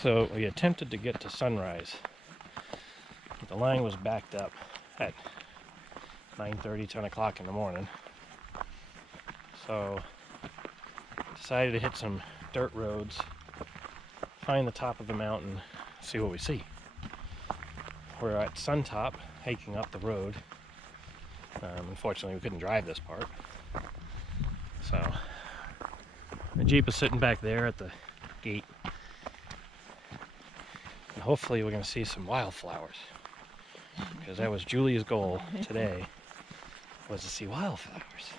So we attempted to get to Sunrise. The line was backed up at 9:30, 10 o'clock in the morning. So decided to hit some dirt roads, find the top of the mountain, see what we see. We're at Suntop, hiking up the road. Unfortunately, we couldn't drive this part. So the Jeep is sitting back there at the gate. And hopefully we're going to see some wildflowers. Because that was Julie's goal today, was to see wildflowers.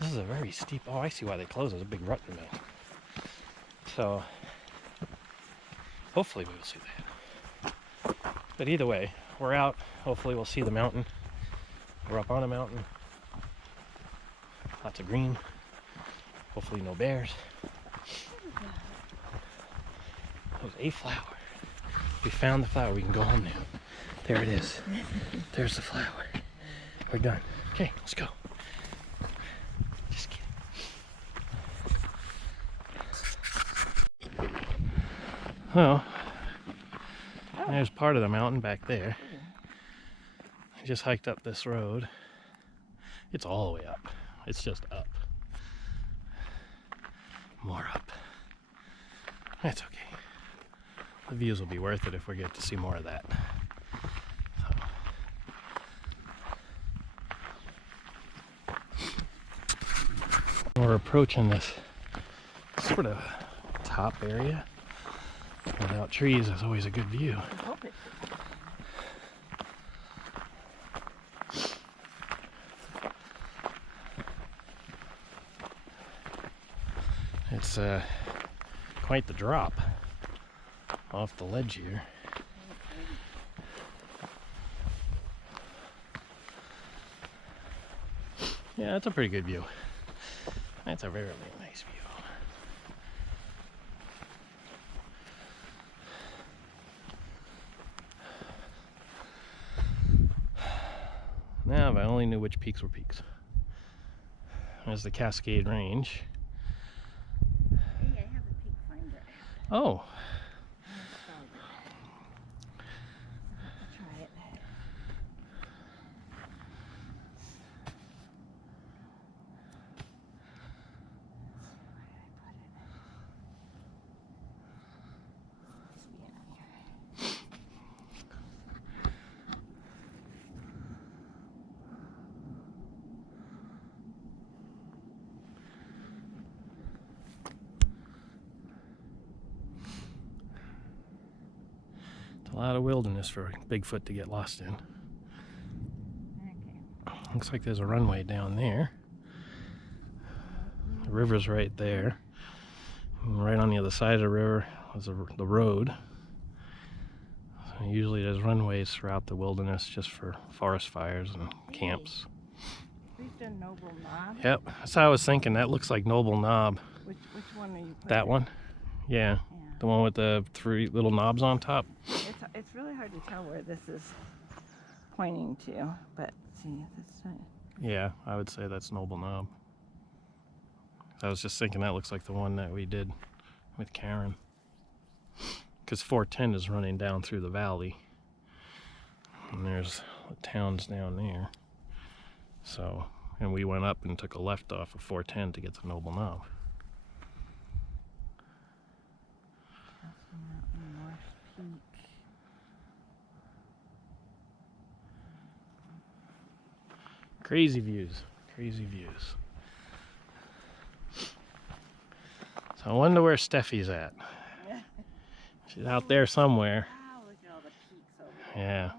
This is a very steep, oh, I see why they closed. There's a big rut in the middle. So hopefully we will see that. But either way, we're out. Hopefully we'll see the mountain. We're up on a mountain. Lots of green. Hopefully no bears. There's a flower. We found the flower. We can go home now. There it is. There's the flower. We're done. Okay, let's go. Just kidding. Well, there's part of the mountain back there. I just hiked up this road. It's all the way up. It's just up. More up. That's okay. The views will be worth it if we get to see more of that. So. We're approaching this sort of top area. Without trees, it's always a good view. It's quite the drop off the ledge here. Yeah, that's a pretty good view. That's a very, very nice view. Now, if I only knew which peaks were peaks. There's the Cascade Range. Hey, I have a peak finder. Oh. Try it. A lot of wilderness for Bigfoot to get lost in. Okay. Looks like there's a runway down there. The river's right there. And right on the other side of the river is the road. So usually there's runways throughout the wilderness just for forest fires and camps. We've done Noble Knob. Yep, that's how I was thinking. That looks like Noble Knob. Which one are you putting? That one? Yeah. The one with the 3 little knobs on top. It's really hard to tell where this is pointing to, but see this side. Yeah, I would say that's Noble Knob. I was just thinking that looks like the one that we did with Karen. Because 410 is running down through the valley. And there's the towns down there. So, and we went up and took a left off of 410 to get to Noble Knob. Crazy views, crazy views. So I wonder where Steffi's at. She's out there somewhere. Wow, look at all the peaks over there. Yeah.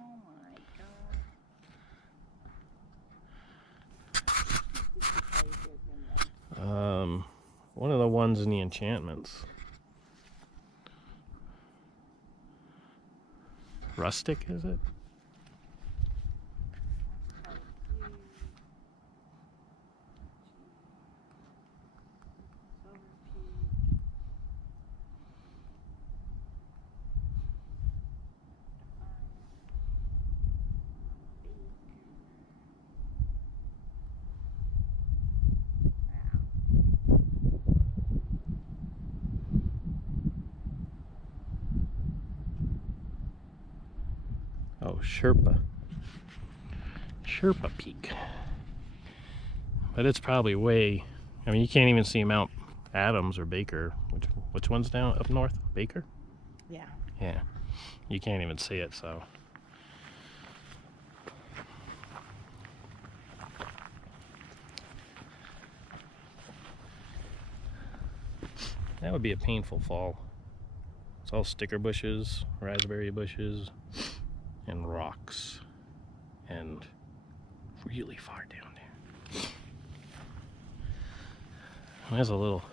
Oh my god. One of the ones in the enchantments. Rustic, is it? Oh, Sherpa Peak. But it's probably way, I mean, you can't even see Mount Adams or Baker. Which one's down up north? Baker? Yeah. Yeah. You can't even see it, so. That would be a painful fall. It's all sticker bushes, raspberry bushes, and rocks. And really far down there. There's a little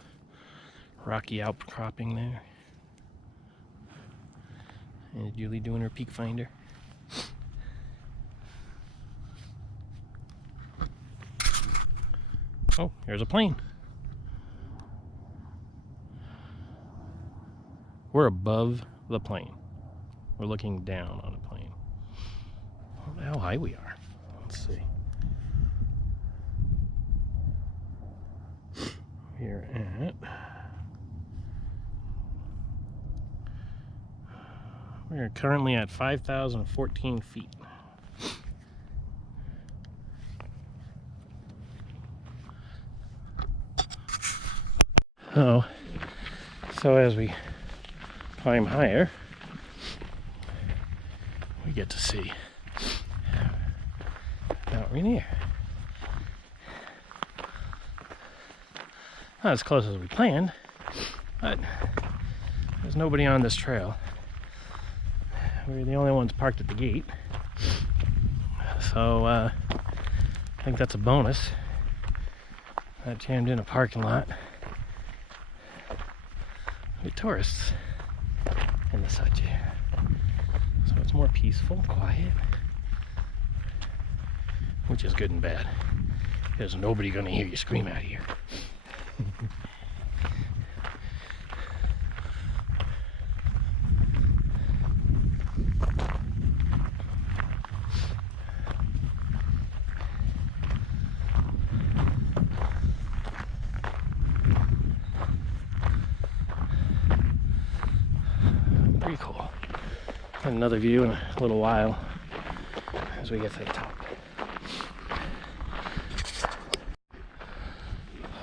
rocky outcropping there. And Julie doing her peak finder. Oh, here's a plane. We're above the plane. We're looking down on a plane. I don't know how high we are. Let's see. We're currently at 5,014 feet. Oh, so as we climb higher, we get to see Mount Rainier. Not as close as we planned, but there's nobody on this trail. We're the only ones parked at the gate, so I think that's a bonus. I jammed in a parking lot with tourists and the such. So it's more peaceful, quiet, which is good and bad. There's nobody gonna hear you scream out here. Pretty cool. Another view in a little while as we get to the top.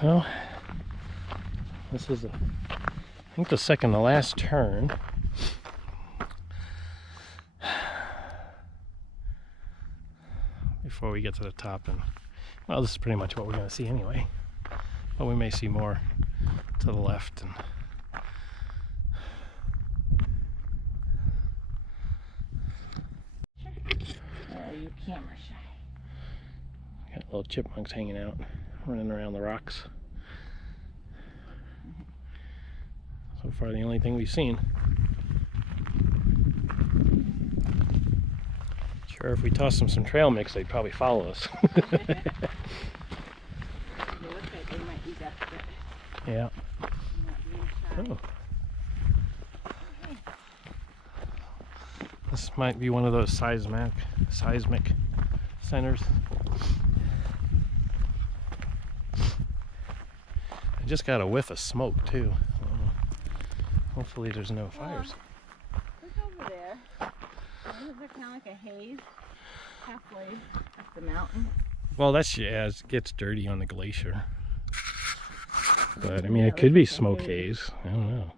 Well, this is, I think, the second to last turn. Before we get to the top, and well, this is pretty much what we're going to see anyway. But we may see more to the left. And Are you camera shy? got little chipmunks hanging out, running around the rocks. So far, the only thing we've seen. Sure, if we toss them some trail mix, they'd probably follow us. They look like they might be desperate. Yeah. Not being shy. Oh. This might be one of those seismic centers. I just got a whiff of smoke too. Hopefully there's no fires. Look over there. Isn't there kind of like a haze halfway up the mountain? Well, that's, yeah, it gets dirty on the glacier. But I mean, it could be smoke haze. I don't know.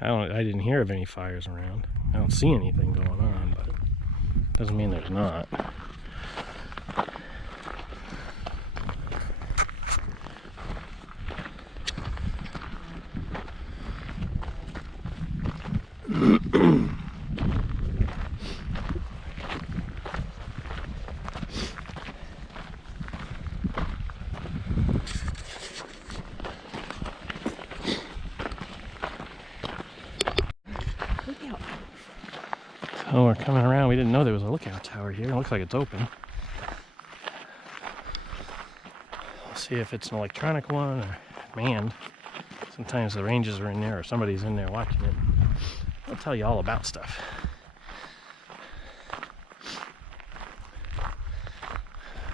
I didn't hear of any fires around. I don't see anything going on, but doesn't mean there's not. Oh, we're coming around. We didn't know there was a lookout tower here. It looks like it's open. We'll see if it's an electronic one or manned. Sometimes the rangers are in there or somebody's in there watching it. I'll tell you all about stuff.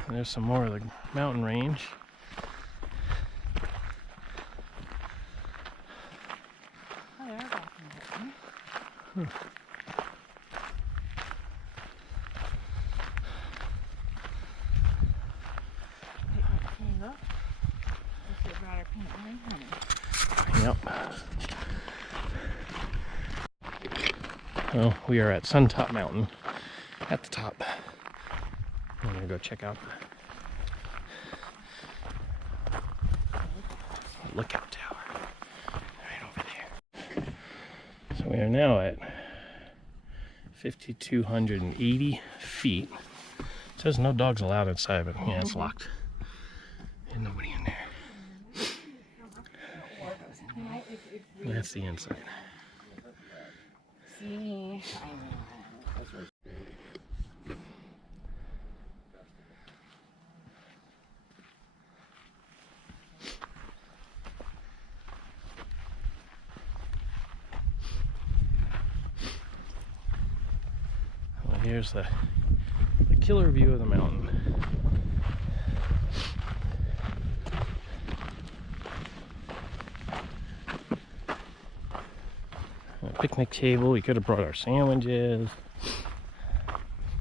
And there's some more of the mountain range. Look. This is brought our paint honey. Yep. Well, we are at Suntop Mountain, at the top. I'm gonna go check out the lookout tower right over there. So we are now at 5,280 feet. It says no dogs allowed inside, but yeah, it's locked. There's nobody in there. That's the inside. See, Well, here's the killer view of the mountain. A picnic table. We could have brought our sandwiches.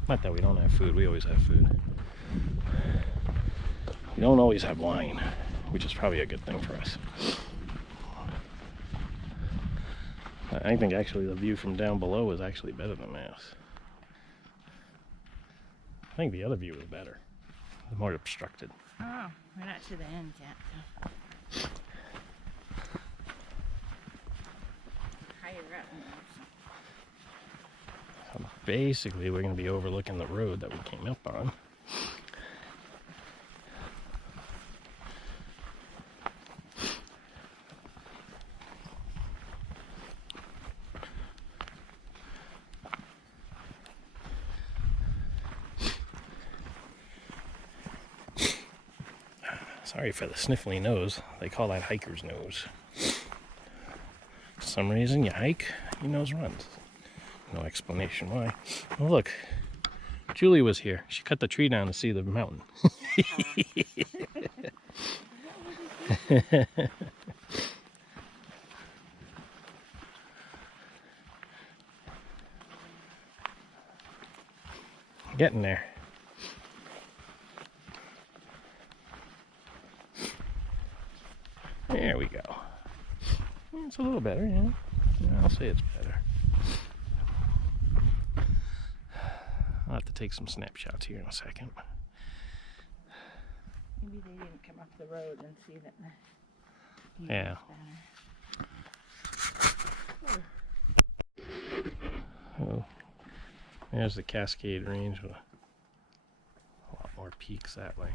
Not that we don't have food. We always have food. We don't always have wine, which is probably a good thing for us. I think actually the view from down below is actually better than this. I think the other view is better. It's more obstructed. oh, we're not to the end yet. So. Higher up now, So basically, we're going to be overlooking the road that we came up on. Sorry for the sniffly nose. They call that hiker's nose. For some reason, you hike, your nose runs. No explanation why. Oh, look. Julie was here. She cut the tree down to see the mountain. Getting there. There we go. It's a little better, yeah. I'll say it's better. I'll have to take some snapshots here in a second. maybe they didn't come up the road and see that the Yeah. Oh, there's the Cascade Range with a lot more peaks that way.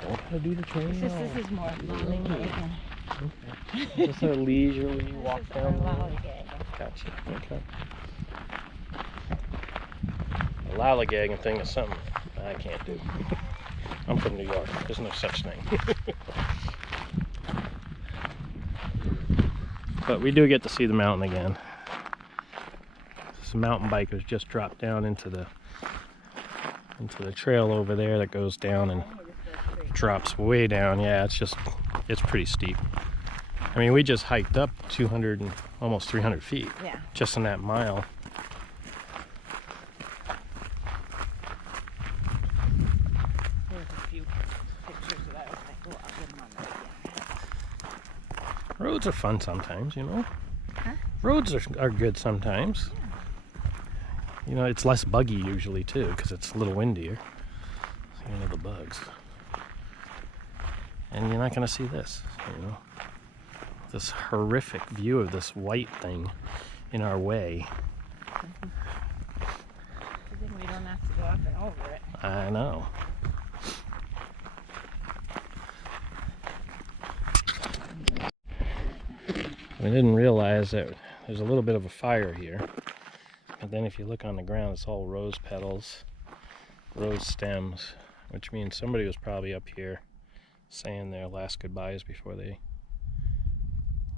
How to do the trail. This is more lollygagging. Okay. Just a leisurely walk This is down the road. lollygagging. Gotcha. Okay. A lollygagging thing is something I can't do. I'm from New York. There's no such thing. But we do get to see the mountain again. Some mountain bikers just dropped down into the trail over there that goes down and drops way down. Yeah, it's pretty steep. I mean, we just hiked up 200 and almost 300 feet. Yeah. Just in that mile. There's a few pictures that I was like, well, I'll get them on the weekend. Roads are fun sometimes, you know. Huh? Roads are good sometimes. Yeah. You know, it's less buggy usually too, because it's a little windier. So you know the bugs. And you're not going to see this, you know. This horrific view of this white thing in our way. Then we don't have to go up and over it. I know. We didn't realize that there's a little bit of a fire here. But then if you look on the ground, it's all rose petals, rose stems, which means somebody was probably up here saying their last goodbyes before they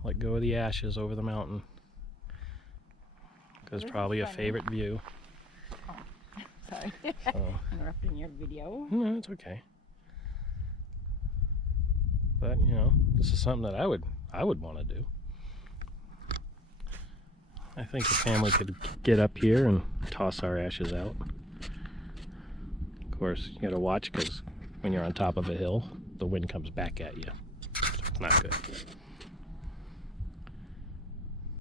let go of the ashes over the mountain. There's This is probably a funny. favorite view. Sorry. So, Interrupting your video. no, it's okay. But you know, this is something that I would want to do. I think the family could get up here and toss our ashes out. Of course, you gotta watch because when you're on top of a hill, the wind comes back at you. So it's not good.